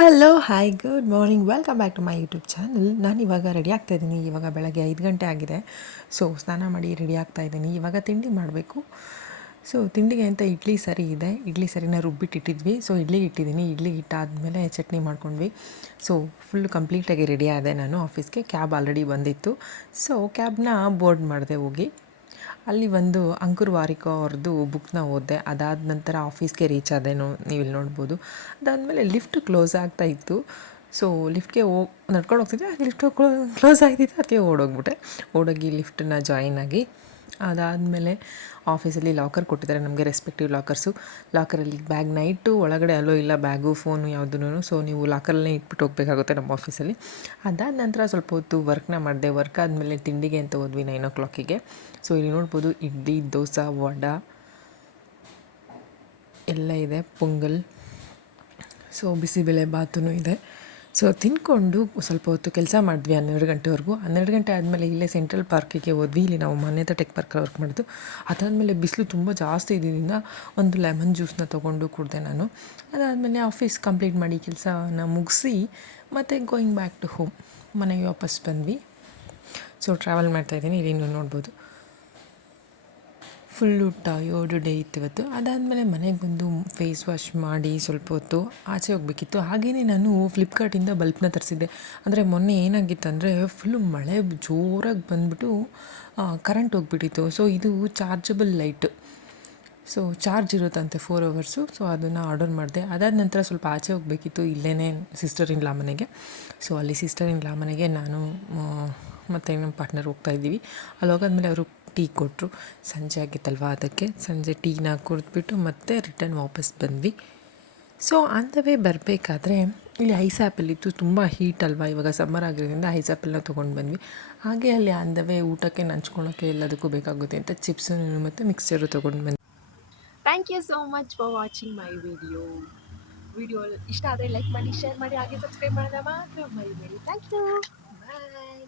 Hello hi good morning welcome back to my YouTube channel. ನಾನು ಇವಾಗ ready ಆಗ್ತಾಯಿದ್ದೀನಿ. ಇವಾಗ ಬೆಳಗ್ಗೆ 5 ಗಂಟೆ ಆಗಿದೆ. ಸೊ ಸ್ನಾನ ಮಾಡಿ ರೆಡಿ ಆಗ್ತಾಯಿದ್ದೀನಿ. ಇವಾಗ ತಿಂಡಿ ಮಾಡಬೇಕು. ಸೊ ತಿಂಡಿಗೆ ಅಂತ ಇಡ್ಲಿ ಸರಿ ಇದೆ. ಇಡ್ಲಿ ಸರಿನ ರುಬ್ಬಿಟ್ಟಿಟ್ಟಿದ್ವಿ. ಸೊ ಇಡ್ಲಿಗೆ ಇಟ್ಟಿದ್ದೀನಿ. ಇಡ್ಲಿ ಇಟ್ಟಾದಮೇಲೆ ಚಟ್ನಿ ಮಾಡ್ಕೊಂಡ್ವಿ. ಸೊ ಫುಲ್ ಕಂಪ್ಲೀಟಾಗಿ ರೆಡಿ ಆದೆ ನಾನು ಆಫೀಸ್ಗೆ. ಕ್ಯಾಬ್ ಆಲ್ರೆಡಿ ಬಂದಿತ್ತು. ಸೊ ಕ್ಯಾಬ್ನ ಬೋರ್ಡ್ ಮಾಡಿದೆ ಹೋಗಿ. ಅಲ್ಲಿ ಒಂದು ಅಂಕುರ್ ವಾರಿಕೋ ಅವ್ರದ್ದು ಬುಕ್ನ ಓದಿದೆ. ಅದಾದ ನಂತರ ಆಫೀಸ್ಗೆ ರೀಚ್ ಆದೇನೋ ನೀವು ಇಲ್ಲಿ ನೋಡ್ಬೋದು. ಅದಾದಮೇಲೆ ಲಿಫ್ಟ್ ಕ್ಲೋಸ್ ಆಗ್ತಾಯಿತ್ತು. ಸೊ ಲಿಫ್ಟ್ಗೆ ನಡ್ಕೊಂಡು ಹೋಗ್ತಿದ್ದೆ, ಲಿಫ್ಟ್ ಕ್ಲೋಸ್ ಆಗ್ತಿತ್ತು. ಅದಕ್ಕೆ ಓಡೋಗ್ಬಿಟ್ಟೆ. ಓಡೋಗಿ ಲಿಫ್ಟನ್ನ ಜಾಯಿನ್ ಆಗಿ ಅದಾದಮೇಲೆ ಆಫೀಸಲ್ಲಿ ಲಾಕರ್ ಕೊಟ್ಟಿದ್ದಾರೆ ನಮಗೆ, ರೆಸ್ಪೆಕ್ಟಿವ್ ಲಾಕರ್ಸು. ಲಾಕರಲ್ಲಿ ಬ್ಯಾಗ್ನ ಇಟ್ಟು ಒಳಗಡೆ ಅಲ್ಲೋ ಇಲ್ಲ ಬ್ಯಾಗು ಫೋನು ಯಾವುದೂ. ಸೊ ನೀವು ಲಾಕರಲ್ಲೇ ಇಟ್ಬಿಟ್ಟು ಹೋಗಬೇಕಾಗುತ್ತೆ ನಮ್ಮ ಆಫೀಸಲ್ಲಿ. ಅದಾದ ನಂತರ ಸ್ವಲ್ಪ ಹೊತ್ತು ವರ್ಕ್ನ ಮಾಡಿದೆ. ವರ್ಕ್ ಆದಮೇಲೆ ತಿಂಡಿಗೆ ಅಂತ ಹೋದ್ವಿ 9 o'clock. ಸೊ ಇಲ್ಲಿ ನೋಡ್ಬೋದು ಇಡ್ಲಿ, ದೋಸೆ, ವಡೆ ಎಲ್ಲ ಇದೆ, ಪೊಂಗಲ್, ಸೊ ಬಿಸಿಬೇಳೆ ಬಾತೂ ಇದೆ. ಸೊ ತಿಂದ್ಕೊಂಡು ಸ್ವಲ್ಪ ಹೊತ್ತು ಕೆಲಸ ಮಾಡಿದ್ವಿ 12 ಗಂಟೆವರೆಗೂ. 12 ಗಂಟೆ ಆದಮೇಲೆ ಇಲ್ಲೇ ಸೆಂಟ್ರಲ್ ಪಾರ್ಕಿಗೆ ಹೋದ್ವಿ. ಇಲ್ಲಿ ನಾವು ಮಾನ್ಯತಾ ಟೆಕ್ ಪಾರ್ಕಲ್ಲಿ ವರ್ಕ್ ಮಾಡಿದ್ದು. ಅದಾದಮೇಲೆ ಬಿಸಿಲು ತುಂಬ ಜಾಸ್ತಿ ಇದ್ದಿದ್ದರಿಂದ ಒಂದು ಲೆಮನ್ ಜ್ಯೂಸನ್ನ ತೊಗೊಂಡು ಕುಡಿದೆ ನಾನು. ಅದಾದಮೇಲೆ ಆಫೀಸ್ ಕಂಪ್ಲೀಟ್ ಮಾಡಿ ಕೆಲಸನ ಮುಗಿಸಿ ಮತ್ತು ಗೋಯಿಂಗ್ ಬ್ಯಾಕ್ ಟು ಹೋಮ್, ಮನೆಗೆ ವಾಪಸ್ ಬಂದ್ವಿ. ಸೊ ಟ್ರಾವೆಲ್ ಮಾಡ್ತಾಯಿದ್ದೀನಿ, ಇಲ್ಲಿ ನೀವು ನೋಡ್ಬೋದು. ಫುಲ್ಲು ಟಯರ್ಡ್ ಡೇ ಇತ್ತು ಇವತ್ತು. ಅದಾದಮೇಲೆ ಮನೆಗೆ ಬಂದು ಫೇಸ್ ವಾಶ್ ಮಾಡಿ ಸ್ವಲ್ಪ ಹೊತ್ತು ಆಚೆ ಹೋಗಬೇಕಿತ್ತು. ಹಾಗೆಯೇ ನಾನು ಫ್ಲಿಪ್ಕಾರ್ಟಿಂದ ಬಲ್ಬ್ನ ತರಿಸಿದ್ದೆ. ಅಂದರೆ ಮೊನ್ನೆ ಏನಾಗಿತ್ತಂದರೆ ಫುಲ್ಲು ಮಳೆ ಜೋರಾಗಿ ಬಂದುಬಿಟ್ಟು ಕರೆಂಟ್ ಹೋಗ್ಬಿಟ್ಟಿತ್ತು. ಸೊ ಇದು ಚಾರ್ಜಬಲ್ ಲೈಟು. ಸೊ ಚಾರ್ಜ್ ಇರುತ್ತಂತೆ 4 hours. ಸೊ ಅದನ್ನು ಆರ್ಡರ್ ಮಾಡಿದೆ. ಅದಾದ ನಂತರ ಸ್ವಲ್ಪ ಆಚೆ ಹೋಗಬೇಕಿತ್ತು, ಇಲ್ಲೇ ಸಿಸ್ಟರ್ ಇನ್ ಲಾ ಮನೆಗೆ. ಸೊ ಅಲ್ಲಿ ಸಿಸ್ಟರ್ ಇನ್ ಲಾ ಮನೆಗೆ ನಾನು ಮತ್ತು ನಮ್ಮ ಪಾರ್ಟ್ನರ್ ಹೋಗ್ತಾಯಿದ್ದೀವಿ. ಅಲ್ಲಿ ಹೋಗಾದ್ಮೇಲೆ ಅವರು ಟೀ ಕೊಟ್ಟರು. ಸಂಜೆ ಆಗಿತ್ತಲ್ವ, ಅದಕ್ಕೆ ಸಂಜೆ ಟೀನ ಕುಡಿದ್ಬಿಟ್ಟು ಮತ್ತೆ ರಿಟರ್ನ್ ವಾಪಸ್ ಬಂದ್ವಿ. ಸೊ ಆನ್ ದ ವೇ ಬರಬೇಕಾದ್ರೆ ಇಲ್ಲಿ ಐಸ್ ಆ್ಯಪಲ್ ಇತ್ತು. ತುಂಬ ಹೀಟ್ ಅಲ್ವಾ ಇವಾಗ, ಸಮ್ಮರ್ ಆಗಿರೋದ್ರಿಂದ ಐಸ್ ಆ್ಯಪಲ್ನ ತೊಗೊಂಡು ಬಂದ್ವಿ. ಹಾಗೆ ಅಲ್ಲಿ ಆನ್ ದ ವೇ ಊಟಕ್ಕೆ ನಂಚ್ಕೊಳ್ಳೋಕ್ಕೆ ಎಲ್ಲದಕ್ಕೂ ಬೇಕಾಗುತ್ತೆ ಅಂತ ಚಿಪ್ಸು ಮತ್ತು ಮಿಕ್ಸ್ಚರು ತೊಗೊಂಡು ಬಂದ್ವಿ. Thank you so much for watching my video ಇಷ್ಟ ಆದರೆ ಲೈಕ್ ಮಾಡಿ, ಶೇರ್ ಮಾಡಿ, ಹಾಗೆ ಸಬ್ಸ್ಕ್ರೈಬ್ ಮಾಡೋಣ ಮಾತ್ರ ಮರಿಬೇಡಿ. Thank you, bye.